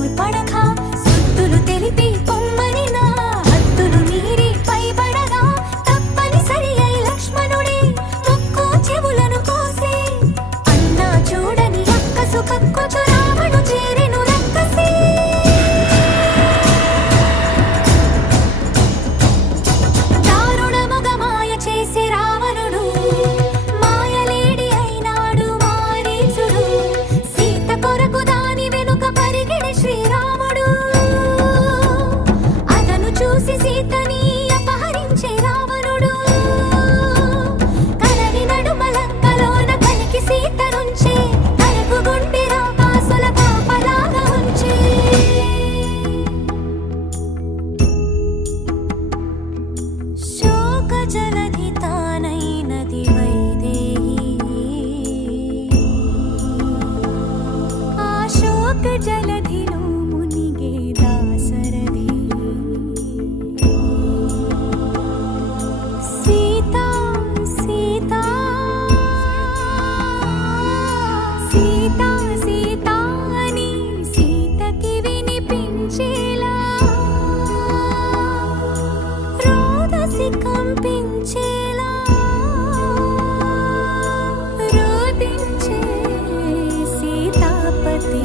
తోడ్పడగా సుత్తులు తెలిపి పొమ్మని నా హద్దులు మీరి పైబడగా తప్పనిసరి అయి లక్ష్మణుడే ముక్కు చెవులను కోసి అన్నా చూడని అక్కసు కక్కుచు రావణు చేరెను రక్కసి దారుణముగ మాయ చేసి రావణుడు మాయలేడి అయినాడు మారీచుడు సీత కొరకు దాని వెనుక పరిగెడి శ్రీరాముడు అతను చూసి సీతని అపహరించే రావణుడు కలరి నడుమ లంకలోన కలికి సీత నుంచే తనకు గుండె రాకాసుల కాపలాగా ఉంచే శోక జలధి తానైనది వైదేహి ఆ శోక జలధిలో మునిగే దాశరథి సీతా సీతా సీతా సీతా అని సీతకి వినిపించేలా రోదసి కంపించేలా రోదించే సీతాపతి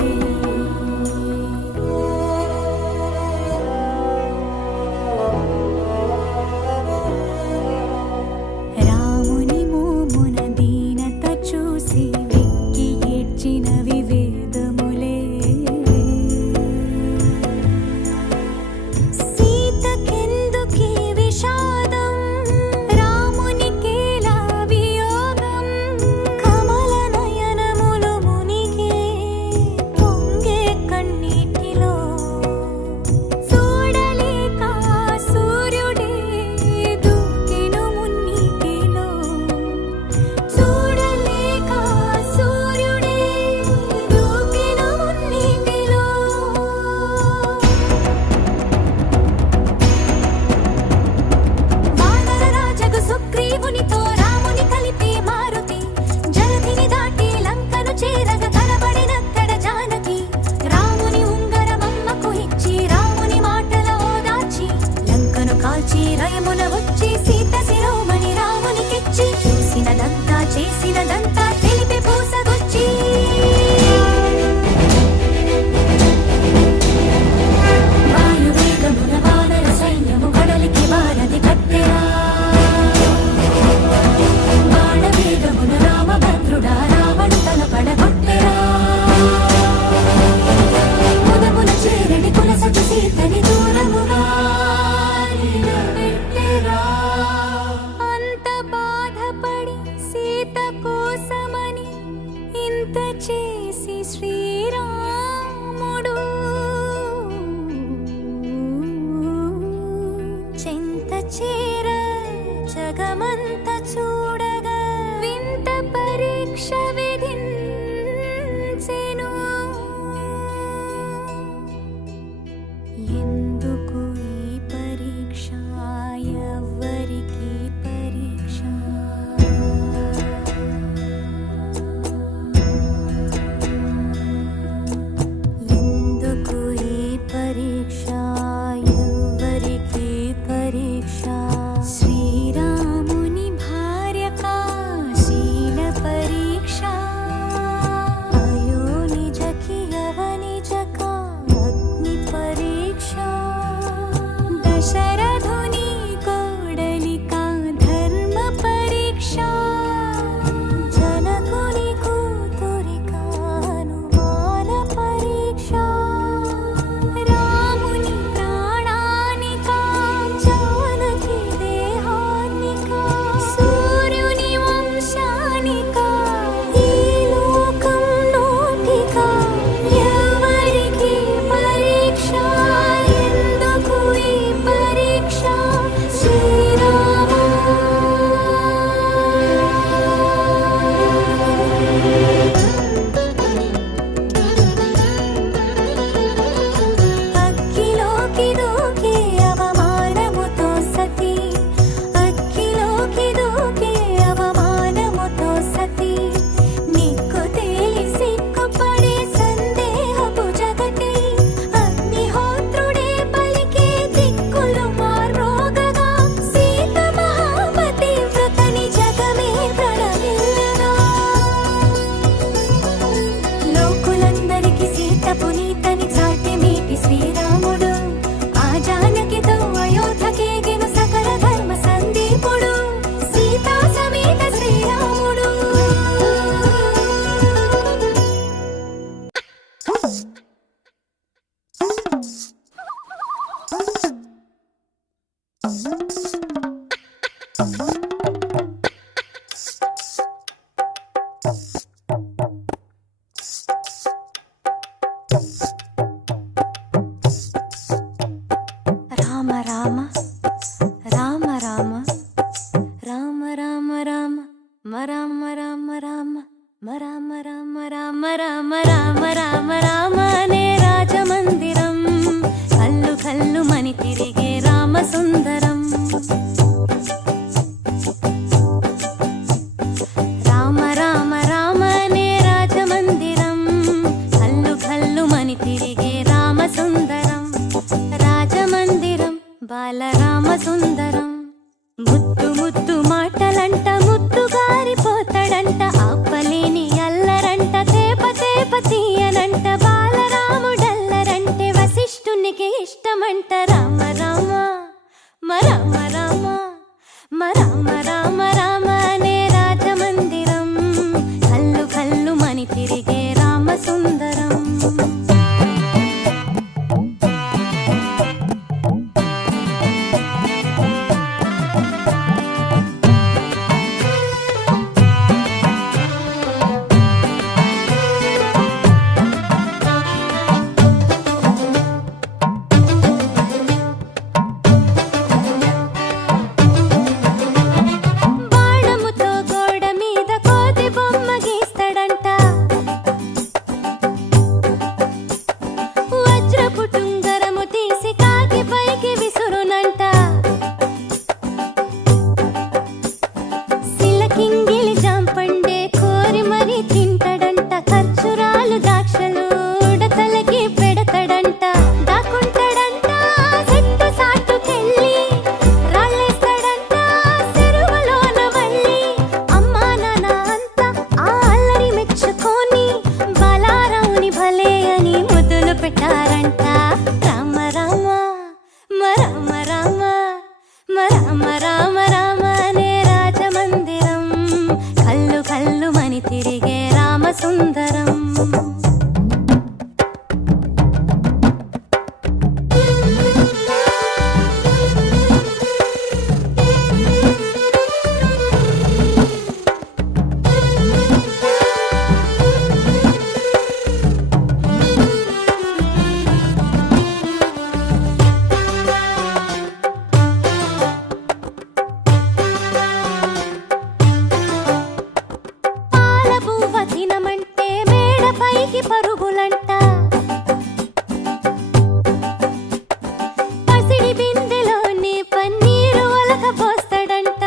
రామ రామ రామ రామ రామ రామ రామ మరామ రామ రామ మరామ రామ రామ రామ రామ రామ రామ అనే రాజమందిరం కల్లు కల్లు మని తిరిగే రామ సుందరం రామ రామ రామ అనే రాజమందిరం కల్లు కల్లు మని తిరిగే రామ సుందరం రాజమందిరం బాలరామ సుందరం ముద్దు ముద్దు మాటలంట ముద్దు గారిపోతాడంట ఆపలేని అల్లరంట తేప తేప తీయనంట బాలరాముడల్లరంటే వశిష్ఠునికి ఇష్టమంట రామ రామ మరామ రామ మరామ రామ రామ అనే రాజమందిరం కల్లు కల్లు మని తిరిగే రామ సుందరం బాణముతో గోడ మీద కోతి బొమ్మ గీస్తాడంట వజ్రపు టుంగరము తీసి కాకి పైకి విసురునంట సిలకింగిలి జాంపండే కోరి మరి తింటడంట ఖర్చురాలు ద్రాక్షలు ఉడతలకి పెడతాడంట దాక్కుంటాడంట చెట్టు సాటుకెళ్ళి రాళ్ళేస్తాడంట చెరువులోన మళ్ళీ అమ్మా నాన్న అంతా ఆ అల్లరి మెచ్చుకొని బాలారావుని భలే అని ముద్దులు పెట్టారంట రామ రామ మరామ రామ మరామ రామ రామ అనే రాజమందిరం కల్లు కల్లు మని తిరిగే రామ సుందరం పాల బువ్వ తినమంటే మేడ పైకి పరుగులంట పసిడి బిందెలోని పన్నీరు ఒలక పోస్తాడంట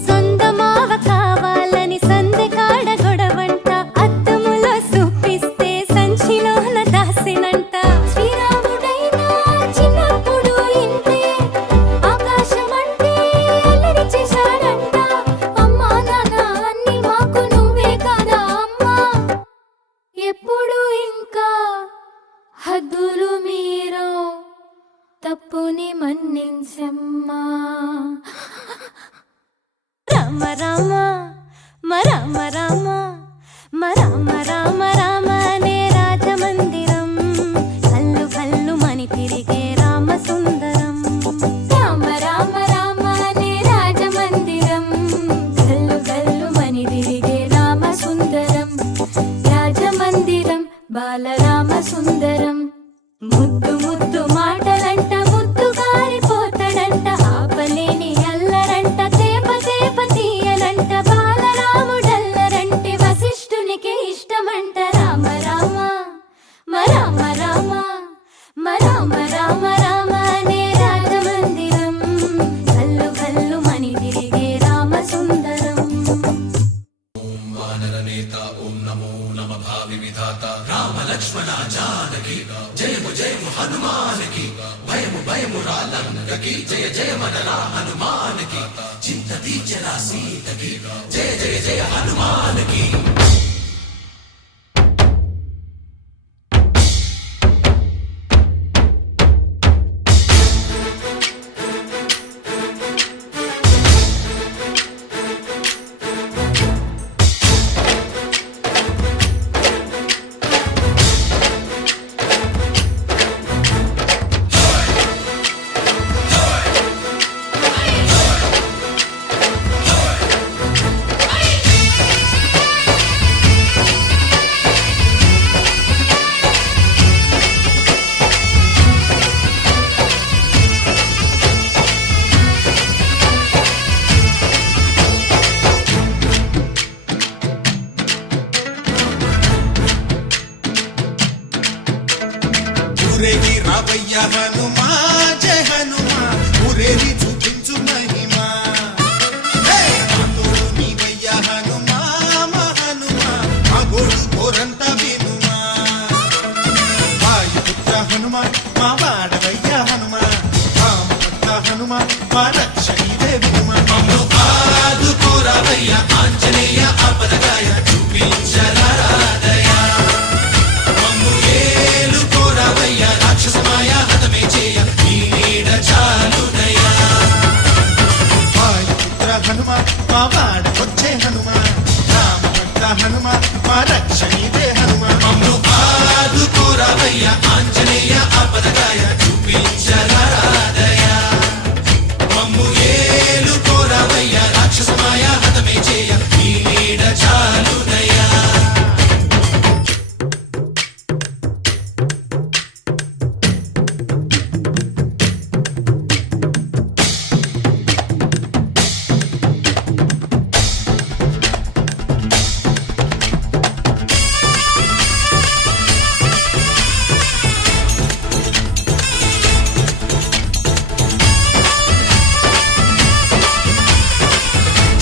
సొందమావ కావాలని సందె కాడ గొడవంట అద్దములో చూపిస్తే సంచిలోన దాసినంట శ్రీరాముడైనా చిన్నప్పుడు ఇంతే ఆకాశమంటే అల్లరి చేశాడంట అమ్మా నాన్న అన్ని మాకు నువ్వే కదా అమ్మా ఎప్పుడు ఇంకా హద్దులు మీరు తప్పుని మన్నించమ్మా రామ రామ మరామ రామ మరామ రామ రామ అనే రాజమందిరం కల్లు కల్లు మని తిరిగే రామ సుందరం రామ రామ రామ అనే రాజమందిరం కల్లు కల్లు మని తిరిగే రామ సుందరం రాజమందిరం బాలరామ సుందరం ముద్దు ముద్దు మాటలంట ముద్దు గారిపోతాడంట ఆపలేని అల్లరంట తేప తేప తీయనంట బాలరాముడల్లరంటే వశిష్ఠునికి ఇష్టమంట రామ రామ మరామ రామ మరామ రామ రామ అనే రాజమందిరం కల్లు కల్లు మని తిరిగే రామ సుందరం వానరనేత ఓం నమో నమ భావి విధాత రామ లక్ష్మణ జానకి జయము జయము హనుమానికి భయము భయము రాలంకకి జయ జయ మనరా హనుమానికి చింత తీర్చరా సీతకి జయ జయ జయ హనుమానికి ఊరేగి రావయ్య హనుమా జయ హనుమా ఊరేగి చూపించు మహిమా తోడు నీవయ్య హనుమా మా హనుమా మా గోడు కోరంత వినుమా వాయుపుత్ర హనుమా మా వాడవయ్య హనుమా రామభక్త హనుమా మా రక్షణివే వినుమా ఆదుకోరావయ్య ఆంజనేయ ఆపదగాయ చూపించరాదయ మమ్ము ఏలుకోరావయ్య రాక్షసమాయ హతమే చేయ ఈ నీడ చాలునయ్యా వాయుపుత్ర హనుమా మా వాడకొచ్చే హనుమా రామభక్త హనుమా మా రక్షణివే హనుమా మమ్ము ఆదుకోరావయ్య ఆంజనేయ ఆపదగాయ చూపించరాదయ మమ్ము ఏలుకోరావయ్య రాక్షసమాయ హతమే చేయ ఈ నీడ చాలునయ్యా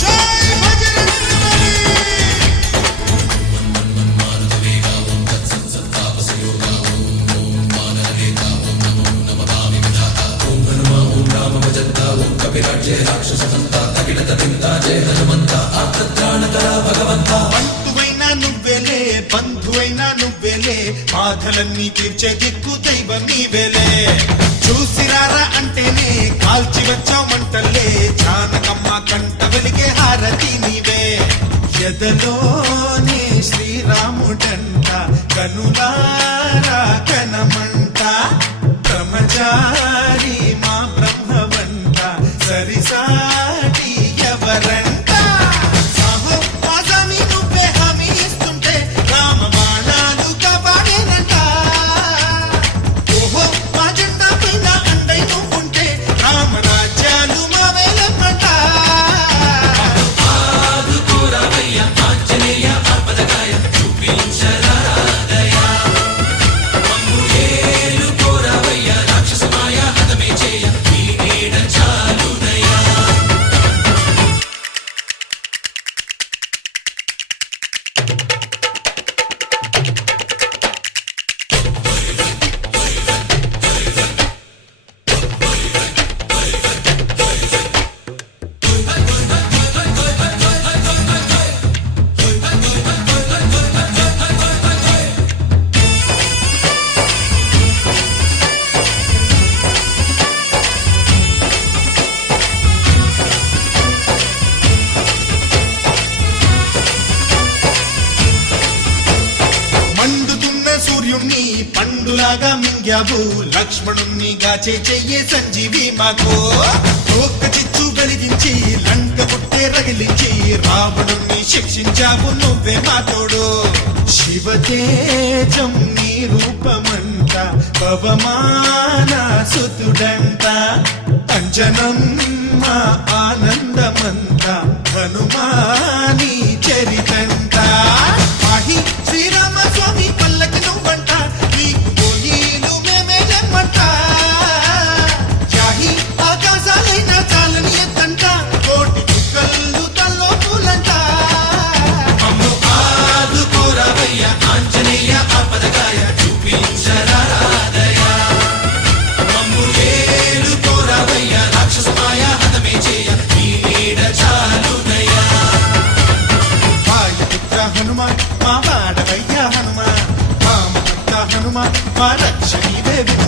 జై బజరంగబలి బంటువైనా నువ్వేలే బంధువైనా నువ్వేలే బాధలన్నీ తీర్చే దిక్కు దైవం నీవేలే చూసిరారా అంటేనే కాల్చి వచ్చామంటలే జానకమ్మ కంట వెలిగే హారతి నీవే ఎదలోనే శ్రీరాముడంట కనులారా కనమంట బ్రహ్మచారి మా బ్రహ్మవంట సరిసాటి ఎవరంట సాహో ఆజామి నువ్వే హామీ ఇస్తుంటే రామ బాణాలు కాపాడేనంట ఓహో మా జెండా పైన అండై నువ్వుంటే రామరాజ్యాలు మా వేలమ్మంట ఆదుకోరావయ్య ఆంజనేయ ఆపదగాయ చూపించరాదయ మమ్ము ఏలుకోరావయ్య రాక్షసమాయ హతమే చేయ ఈ నీడ చాలునయ్యా మండుతున్న సూర్యుణ్ణి పండులాగా మింగావు లక్ష్మణుణ్ణి గాచే చెయ్యే సంజీవి మాకు ఒక్క చిచ్చు వెలిగించి లంక పుట్టే రగిలించి రావణుణ్ణి శిక్షించావు నువ్వే మా తోడు శివతేజం నీ రూపమంట పవమాన సుతుడంట అంజనం మా ఆనందమంత హనుమాని చరితంట మాహి శ్రీరామ స్వామి పల్లకి నువ్వంట నీకు పోయిలు మేమే లెమ్మంట యాహి ఆకాశాలైన చాలని ఎత్తంట కోటి చుక్కలు తల్లో పూలంట మమ్ము ఆదుకోరావయ్య ఆంజనేయ ఆపదగాయ చూపించరాదయ మమ్ము ఏలుకోరావయ్య రాక్షసమాయ హతమే చేయ ఈ నీడ చాలునయ్యా వాయుపుత్ర హనుమా మా వాడవయ్య హనుమా రామభక్త హనుమా మా రక్షణివే వినుమా